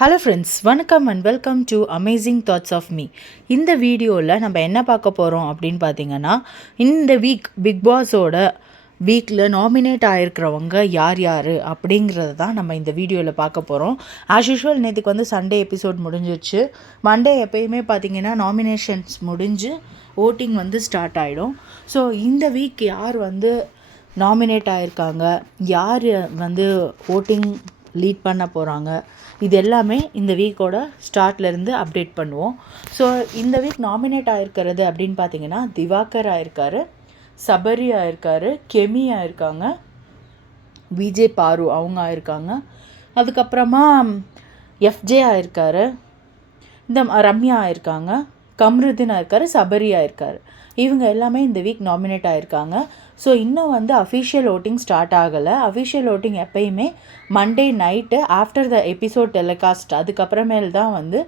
Hello friends, வணக்கம் and welcome to amazing thoughts of me. இந்த வீடியோவில் நம்ம என்ன பார்க்க போகிறோம் அப்படின்னு பார்த்தீங்கன்னா, இந்த வீக் பிக் பாஸோட வீக்கில் நாமினேட் ஆகிருக்கிறவங்க யார் யார் அப்படிங்கிறத தான் நம்ம இந்த வீடியோவில் பார்க்க போகிறோம். ஆஸ் யூஷுவல் நேற்றுக்கு வந்து சண்டே எபிசோட் முடிஞ்சிருச்சு. மண்டே எப்பயுமே பார்த்திங்கன்னா நாமினேஷன்ஸ் முடிஞ்சு ஓட்டிங் வந்து ஸ்டார்ட் ஆகிடும். ஸோ இந்த வீக் யார் வந்து நாமினேட் ஆகிருக்காங்க, யார் வந்து ஓட்டிங் லீட் பண்ண போகிறாங்க, இது எல்லாமே இந்த வீக்கோட ஸ்டார்ட்லேருந்து அப்டேட் பண்ணுவோம். ஸோ இந்த வீக் நாமினேட் ஆகிருக்கிறது அப்படின்னு பார்த்தீங்கன்னா, திவாகர் ஆயிருக்காரு, சபரி ஆயிருக்காரு, கெமி ஆயிருக்காங்க, விஜய் பாரு அவங்க ஆயிருக்காங்க, அதுக்கப்புறமா எஃப்ஜே ஆயிருக்காரு, இந்த ரம்யா ஆயிருக்காங்க, கம்ருதீன் ஆயிருக்காரு, சபரி ஆயிருக்காரு. இவங்க எல்லாமே இந்த வீக் நாமினேட் ஆகிருக்காங்க. ஸோ இன்னும் வந்து அஃபிஷியல் ஓட்டிங் ஸ்டார்ட் ஆகலை. அஃபிஷியல் ஓட்டிங் எப்பயுமே Monday night after the episode telecast அதுக்கப்புறமேல் தான் வந்து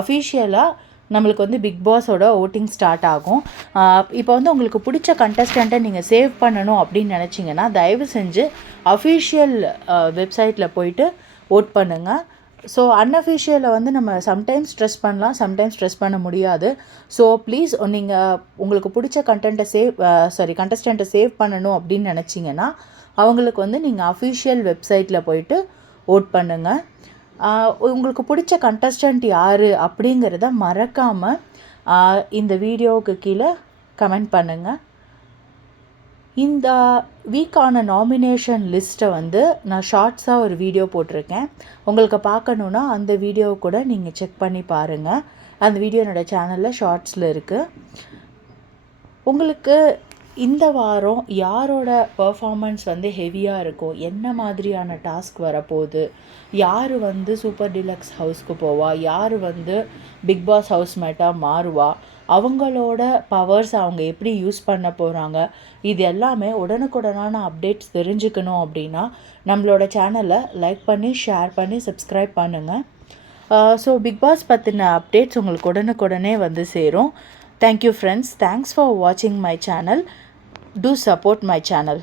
அஃபிஷியலாக நம்மளுக்கு வந்து பிக் பாஸோட ஓட்டிங் ஸ்டார்ட் ஆகும். இப்போ வந்து உங்களுக்கு பிடிச்ச கண்டஸ்டண்ட்டை நீங்கள் சேவ் பண்ணணும் அப்படின்னு நினச்சிங்கன்னா தயவு செஞ்சு அஃபிஷியல் வெப்சைட்டில் போயிட்டு ஓட் பண்ணுங்கள். ஸோ அன்அஃபிஷியலை வந்து நம்ம சம்டைம்ஸ் ஸ்ட்ரெஸ் பண்ணலாம், சம்டைம்ஸ் ஸ்ட்ரெஸ் பண்ண முடியாது. ஸோ ப்ளீஸ் நீங்கள் உங்களுக்கு பிடிச்ச கண்டஸ்டண்ட்டை சேவ் பண்ணணும் அப்படின்னு நினச்சிங்கன்னா அவங்களுக்கு வந்து நீங்கள் அஃபிஷியல் வெப்சைட்டில் போயிட்டு ஓட் பண்ணுங்கள். உங்களுக்கு பிடிச்ச கண்டஸ்டண்ட் யார் அப்படிங்கிறத மறக்காமல் இந்த வீடியோவுக்கு கீழே கமெண்ட் பண்ணுங்கள். இந்த வீக்கான நாமினேஷன் லிஸ்ட்டை வந்து நான் ஷார்ட்ஸாக ஒரு வீடியோ போட்டிருக்கேன். உங்களுக்கு பார்க்கணுன்னா அந்த வீடியோவை கூட நீங்கள் செக் பண்ணி பாருங்கள். அந்த வீடியோ என்னோடய சேனலில் ஷார்ட்ஸில் இருக்குது. உங்களுக்கு இந்த வாரம் யாரோட பர்ஃபார்மன்ஸ் வந்து ஹெவியாக இருக்கும், என்ன மாதிரியான டாஸ்க் வரப்போகுது, யார் வந்து சூப்பர் டிலக்ஸ் ஹவுஸ்க்கு போவா, யார் வந்து பிக் பாஸ் ஹவுஸ்மேட்டாக மாறுவா, அவங்களோட பவர்ஸ் அவங்க எப்படி யூஸ் பண்ண போகிறாங்க, இது எல்லாமே உடனுக்குடனான அப்டேட்ஸ் தெரிஞ்சுக்கணும் அப்படின்னா நம்மளோட சேனலை லைக் பண்ணி ஷேர் பண்ணி சப்ஸ்கிரைப் பண்ணுங்கள். ஸோ பிக் பாஸ் பற்றின அப்டேட்ஸ் உங்களுக்கு உடனுக்குடனே வந்து சேரும். Thank you friends. தேங்க்ஸ் ஃபார் வாட்சிங் my channel. Do support my channel.